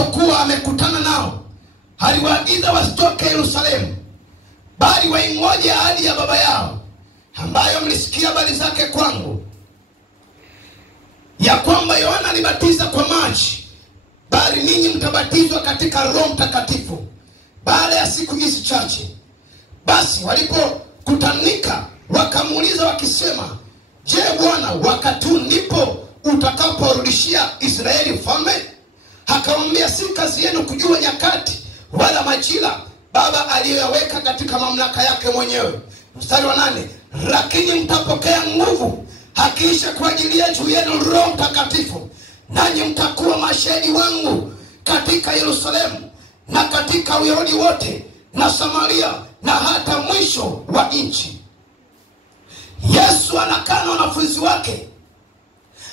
alipokuwa amekutana nao, aliwaagiza wasitoke Yerusalemu, bali waingoje ahadi ya Baba yao, ambayo mlisikia habari zake kwangu, ya kwamba Yohana alibatiza kwa maji, bali ninyi mtabatizwa katika Roho Mtakatifu baada ya siku hizi chache. Basi walipokutanika wakamuuliza wakisema, je, Bwana, wakati ndipo utakaporudishia Israeli ufalme? Akamwambia, si kazi yenu kujua nyakati wala majira Baba aliyoyaweka katika mamlaka yake mwenyewe. Mstari wa 8, lakini mtapokea nguvu akiisha kuajilia juu yenu Roho Mtakatifu, nanyi mtakuwa mashahidi wangu katika Yerusalemu na katika Uyahudi wote na Samaria na hata mwisho wa nchi. Yesu anakaa na wanafunzi wake,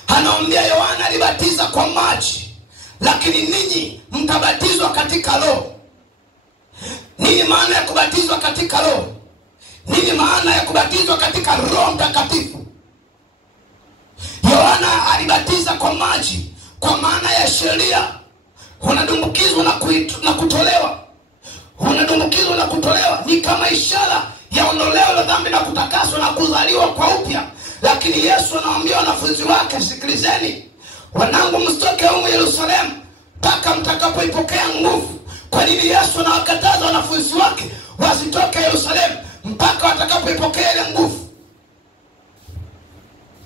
anaambia Yohana alibatiza kwa maji, lakini ninyi mtabatizwa katika Roho. Nini maana ya kubatizwa katika Roho? Nini maana ya kubatizwa katika Roho Mtakatifu? Yohana alibatiza kwa maji kwa maana ya sheria, unadumbukizwa na kutolewa. Unadumbukizwa na kutolewa ni kama ishara ya ondoleo la dhambi na kutakaswa na kuzaliwa kwa upya. Lakini Yesu anawaambia wanafunzi wake, sikilizeni wanangu, msitoke humu Yerusalemu mpaka mtakapoipokea nguvu. Kwa nini Yesu anawakataza wanafunzi wake wasitoke Yerusalemu mpaka watakapoipokea ile nguvu?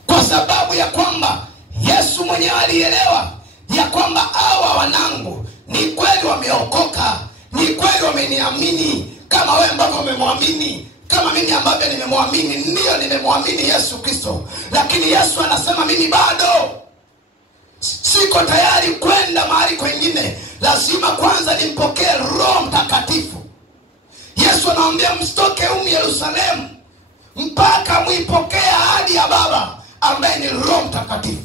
Kwa sababu ya kwamba Yesu mwenyewe alielewa ya kwamba hawa wanangu ni kweli wameokoka, ni kweli wameniamini kama wewe ambavyo umemwamini, kama mimi ambavyo nimemwamini. Ndio, nimemwamini Yesu Kristo, lakini Yesu anasema mimi bado siko tayari kwenda mahali kwengine, lazima kwanza nimpokee Roho Mtakatifu. Yesu anawaambia msitoke humu Yerusalemu mpaka muipokee ahadi ya Baba ambaye ni Roho Mtakatifu.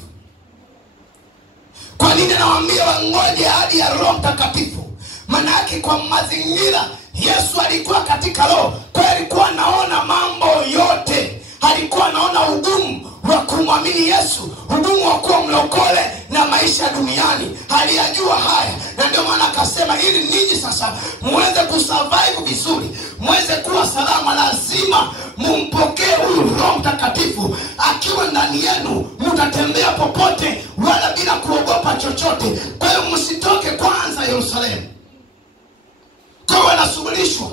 Kwa nini anawaambia wangoje ahadi ya Roho Mtakatifu? Maana yake kwa mazingira Yesu alikuwa katika Roho, kwa alikuwa anaona mambo yote, alikuwa anaona ugumu wa kumwamini Yesu, ugumu wa kuwa mlokole na maisha duniani. Aliyajua haya, na ndio maana akasema ili ninyi sasa muweze kusurvive vizuri, muweze kuwa salama, lazima mumpokee huyu Roho Mtakatifu. Akiwa ndani yenu mtatembea popote wala bila kuogopa chochote. Kwa hiyo msitoke kwanza Yerusalemu. Kwa wanasubirishwa,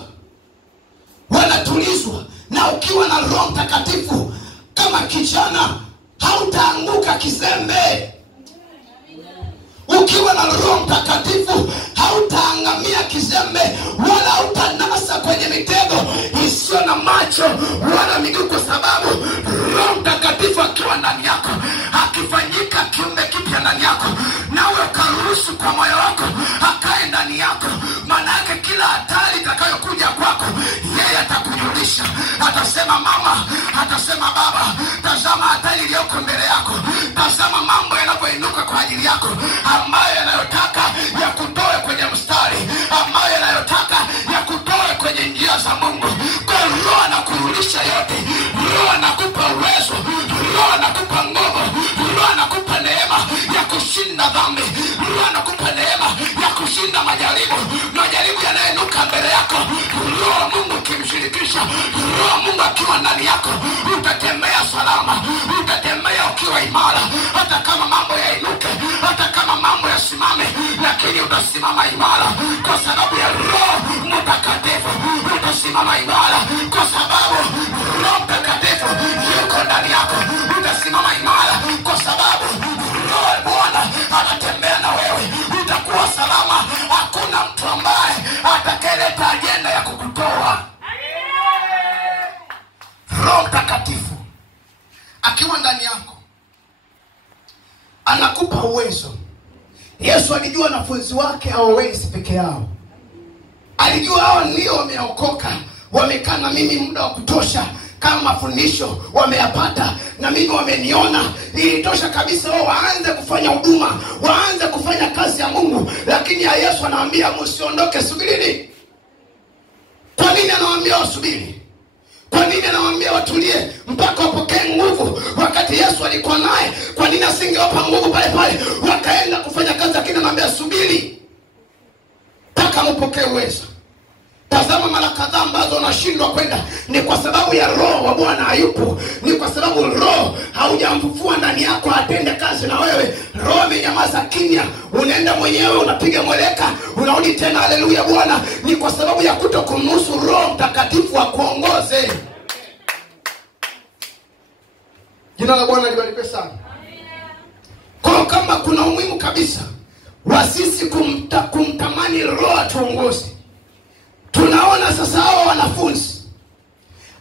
wanatulizwa, na ukiwa na Roho Mtakatifu kama kijana hautaanguka kizembe. Ukiwa na Roho Mtakatifu hautaangamia kizembe, wala hautanasa kwenye mitego isiyo na macho wala miguu, kwa sababu Roho Mtakatifu akiwa ndani yako, akifanyika kiumbe kipya ndani yako, nawe ukaruhusu kwa moyo wako akae ndani yako, maana yake kila hatari itakayokuja kwako yeye atakujulisha. Atasema mama, atasema baba, tazama hatari iliyoko mbele yako, tazama mambo yanavyoinuka kwa ajili yako, ambayo yanayotaka ya kutoe kwenye mstari, ambayo yanayotaka ya kutoe kwenye njia za Mungu. Kwa Roho anakurudisha yote. Roho anakupa uwezo, Roho anakupa nguvu, Roho anakupa neema ya kushinda dhambi, Roho anakupa neema ya kushinda majaribu yanayoinuka mbele yako. Roho Mungu ukimshirikisha, Roho Mungu akiwa ndani yako, utatembea salama, utatembea ukiwa imara. Hata kama mambo yainuke, hata kama mambo yasimame, lakini utasimama imara kwa sababu ya Roho Mtakatifu. Utasimama imara kwa sababu Roho Mtakatifu yuko ndani yako. Utasimama imara kwa sababu Roho Bwana anatembea na wewe. Utakuwa salama. Hakuna mtu ambaye atakayeleta ajenda ya kukutoa. Roho Mtakatifu akiwa ndani yako anakupa uwezo. Yesu alijua wanafunzi wake hawawezi peke yao. Alijua hao ndio wameokoka, wamekaa na mimi muda wa kutosha, kama mafundisho wameyapata na mimi wameniona, ilitosha kabisa wao waanze kufanya huduma, waanze kufanya kazi ya Mungu. Lakini ya Yesu anawaambia msiondoke, subirini. Kwa nini anawaambia wasubiri? Kwa nini anawaambia watulie mpaka wapokee nguvu? Wakati Yesu alikuwa naye, kwa nini asingewapa nguvu pale pale wakaenda kufanya kazi? Lakini anawaambia subiri. usipokee uwezo. Tazama mara kadhaa ambazo unashindwa kwenda, ni kwa sababu ya Roho wa Bwana hayupo. Ni kwa sababu Roho haujamfufua ndani yako atende kazi na wewe. Roho amenyamaza kimya, unaenda mwenyewe, unapiga mweleka, unarudi tena. Haleluya Bwana. Ni kwa sababu ya kutokumruhusu Roho Mtakatifu akuongoze. Jina la Bwana libarikiwe sana. Kwa kama kuna umuhimu kabisa wa sisi kumtamani Roho atuongoze. Tunaona sasa hao wanafunzi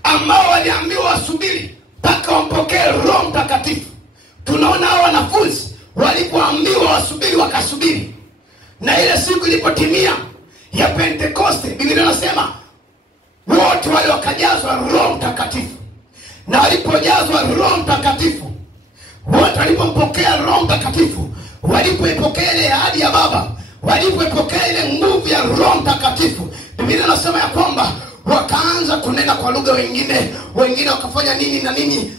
ambao waliambiwa wasubiri mpaka wampokee Roho Mtakatifu. Tunaona hao wanafunzi walipoambiwa wasubiri wakasubiri. Na ile siku ilipotimia ya Pentekoste, Biblia inasema wote wale wakajazwa Roho Mtakatifu. Na walipojazwa Roho Mtakatifu, wote walipompokea Roho Mtakatifu, walipoipokea ile ahadi ya Baba, walipoipokea ile nguvu ya Roho Mtakatifu, Biblia inasema ya kwamba wakaanza kunena kwa lugha, wengine wakafanya nini na nini.